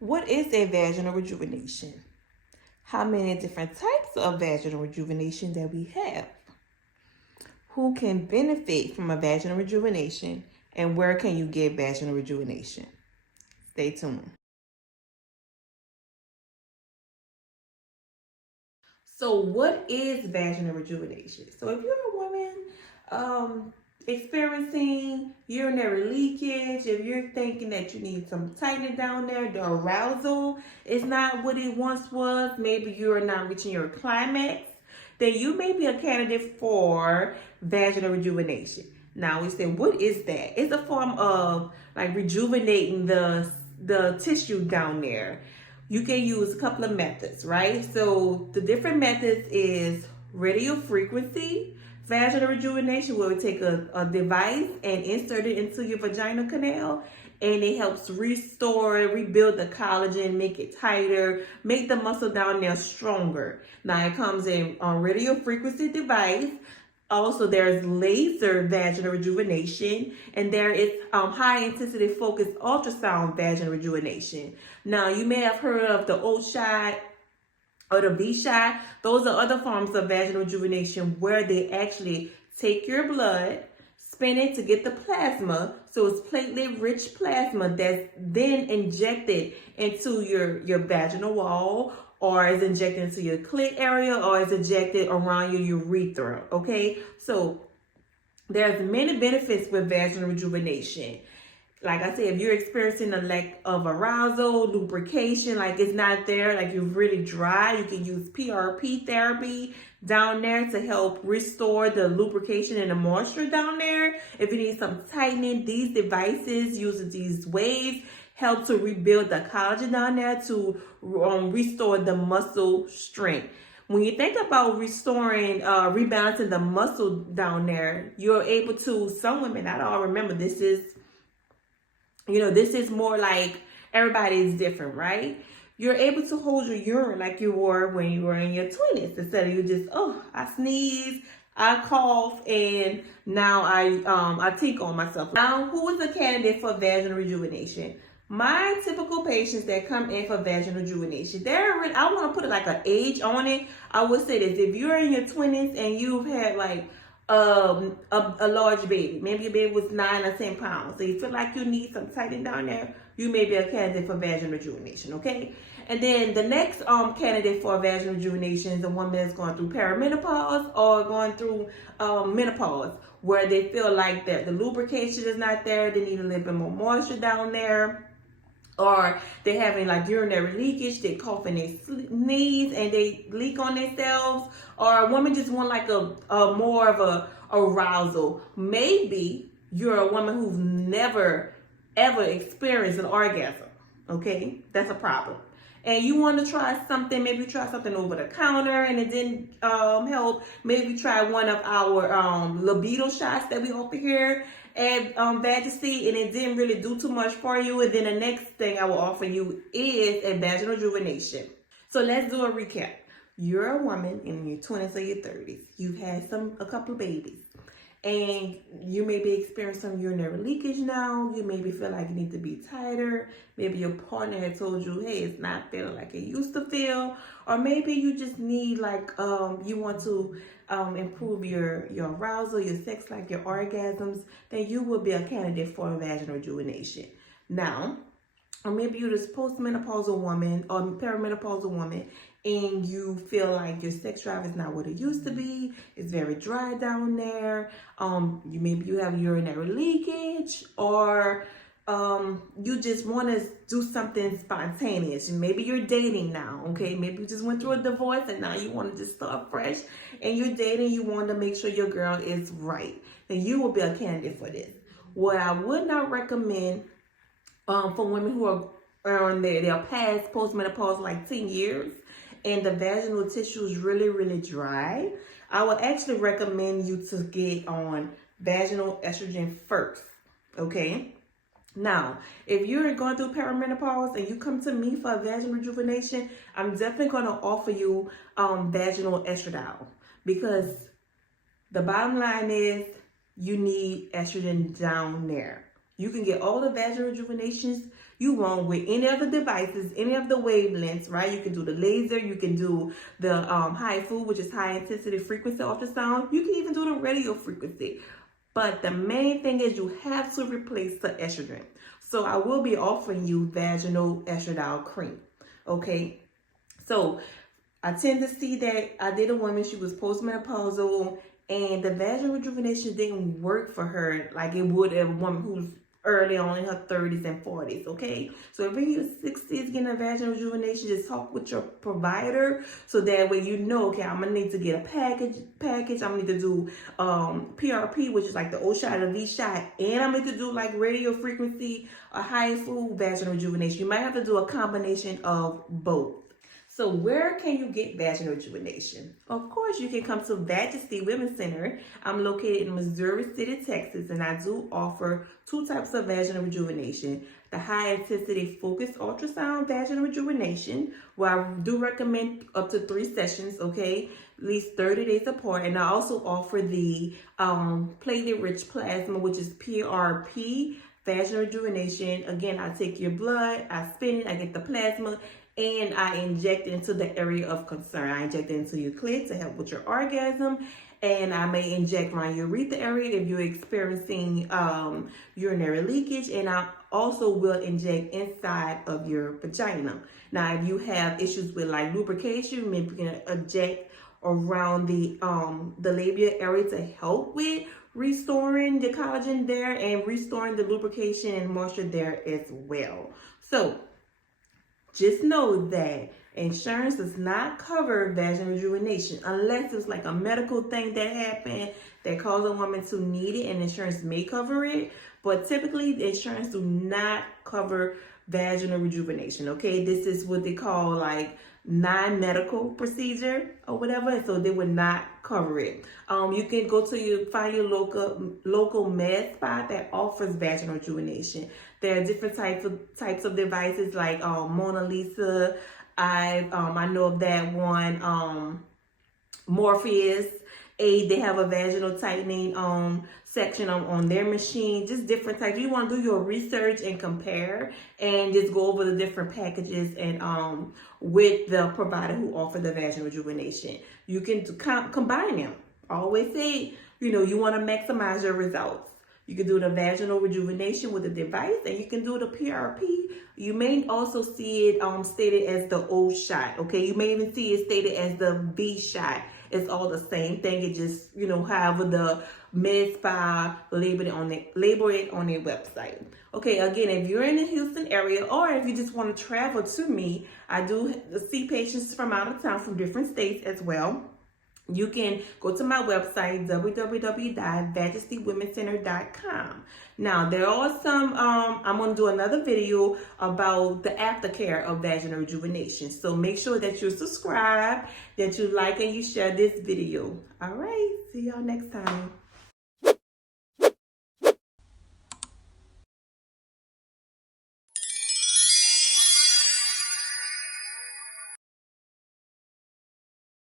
What is a vaginal rejuvenation? How many different types of vaginal rejuvenation that we have? Who can benefit from a vaginal rejuvenation, and where can you get vaginal rejuvenation? Stay tuned. So what is vaginal rejuvenation? So if you're a woman experiencing urinary leakage, if you're thinking that you need some tightening down there, the arousal is not what it once was, maybe you're not reaching your climax, then you may be a candidate for vaginal rejuvenation. Now we say, what is that? It's a form of like rejuvenating the tissue down there. You can use a couple of methods, right? So the different methods is radio frequency vaginal rejuvenation, where we take a device and insert it into your vaginal canal, and it helps restore, rebuild the collagen, make it tighter, make the muscle down there stronger. Now it comes in on radio frequency device. Also, there's laser vaginal rejuvenation, and there is high intensity focused ultrasound vaginal rejuvenation. Now, you may have heard of the Oshot or the Vshot. Those are other forms of vaginal rejuvenation where they actually take your blood, spin it to get the plasma. So it's platelet-rich plasma that's then injected into your vaginal wall, or is injected into your clit area, or is injected around your urethra, okay? So there's many benefits with vaginal rejuvenation. Like I said, if you're experiencing a lack of arousal, lubrication, like it's not there, like you're really dry, you can use PRP therapy down there to help restore the lubrication and the moisture down there. If you need some tightening, these devices using these waves help to rebuild the collagen down there to restore the muscle strength. When you think about restoring, rebalancing the muscle down there, you're able to, some women, not all, remember this is, this is more like everybody is different, right? You're able to hold your urine like you were when you were in your 20s, instead of you just, oh, I sneeze, I cough, and now I tick on myself. Now, who is a candidate for vaginal rejuvenation? My typical patients that come in for vaginal rejuvenation, I want to put it like an age on it. I would say this: if you're in your 20s and you've had like a large baby, maybe your baby was 9 or 10 pounds, so you feel like you need some tightening down there, you may be a candidate for vaginal rejuvenation, okay? And then the next candidate for vaginal rejuvenation is a woman that's going through perimenopause or going through menopause, where they feel like that the lubrication is not there, they need a little bit more moisture down there, or they're having like urinary leakage, they cough and they sneeze and they leak on themselves, or a woman just want like a more of a arousal. Maybe you're a woman who's never ever experienced an orgasm, okay? That's a problem. And you want to try something, maybe try something over the counter and it didn't help. Maybe try one of our libido shots that we offer here at Vagisil, and it didn't really do too much for you. And then the next thing I will offer you is a vaginal rejuvenation. So let's do a recap. You're a woman in your 20s or your 30s. You've had a couple of babies, and you may be experiencing some urinary leakage now. You maybe feel like you need to be tighter. Maybe your partner had told you, hey, it's not feeling like it used to feel. Or maybe you just need like, you want to improve your arousal, your sex life, your orgasms. Then you will be a candidate for a vaginal rejuvenation. Now, or maybe you're this postmenopausal woman or perimenopausal woman, and you feel like your sex drive is not what it used to be. It's very dry down there. Maybe you have urinary leakage, or you just want to do something spontaneous. And maybe you're dating now, okay? Maybe you just went through a divorce and now you want to just start fresh, and you're dating. You want to make sure your girl is right. Then you will be a candidate for this. What I would not recommend for women who are on their past postmenopause, like 10 years, and the vaginal tissue is really, really dry, I would actually recommend you to get on vaginal estrogen first, okay? Now, if you're going through perimenopause and you come to me for a vaginal rejuvenation, I'm definitely going to offer you vaginal estradiol, because the bottom line is you need estrogen down there. You can get all the vaginal rejuvenations you want with any of the devices, any of the wavelengths, right? You can do the laser, you can do the HIFU, which is high intensity frequency ultrasound. You can even do the radio frequency. But the main thing is you have to replace the estrogen. So I will be offering you vaginal estradiol cream. Okay. So I tend to see that I did a woman, she was postmenopausal, and the vaginal rejuvenation didn't work for her like it would a woman who's early on in her 30s and 40s, okay? So if you're in your 60s getting a vaginal rejuvenation, just talk with your provider so that way you know, okay, I'm gonna need to get a package. I'm gonna need to do PRP, which is like the Oshot or Vshot, and I'm gonna need to do like radio frequency, a HIFU, vaginal rejuvenation. You might have to do a combination of both. So where can you get vaginal rejuvenation? Of course, you can come to Vaginal Women's Center. I'm located in Missouri City, Texas, and I do offer 2 types of vaginal rejuvenation. The high-intensity focused ultrasound vaginal rejuvenation, where I do recommend up to 3 sessions, okay, at least 30 days apart. And I also offer the platelet-rich plasma, which is PRP vaginal rejuvenation. Again, I take your blood, I spin it, I get the plasma, and I inject it into the area of concern. I inject it into your clit to help with your orgasm. And I may inject around your urethra area if you're experiencing urinary leakage. And I also will inject inside of your vagina. Now, if you have issues with like lubrication, maybe you can inject around the labia area to help with restoring the collagen there and restoring the lubrication and moisture there as well. So just know that insurance does not cover vaginal rejuvenation unless it's like a medical thing that happened that caused a woman to need it, and insurance may cover it. But typically, the insurance do not cover vaginal rejuvenation. Okay, this is what they call like non-medical procedure or whatever, so they would not cover it. You can go to find your local med spa that offers vaginal rejuvenation. There are different types of devices like Mona Lisa. I know of that one. Morpheus. They have a vaginal tightening section on their machine. Just different types. You want to do your research and compare and just go over the different packages and with the provider who offer the vaginal rejuvenation. You can combine them. I always say, you want to maximize your results. You can do the vaginal rejuvenation with the device, and you can do the PRP. You may also see it stated as the Oshot. Okay, you may even see it stated as the Vshot. It's all the same thing. It just, however the med spa label it on their website. Okay, again, if you're in the Houston area or if you just want to travel to me, I do see patients from out of town from different states as well. You can go to my website, www.vaginalwomencenter.com. Now, there are some, I'm going to do another video about the aftercare of vaginal rejuvenation. So make sure that you subscribe, that you like and you share this video. All right, see y'all next time.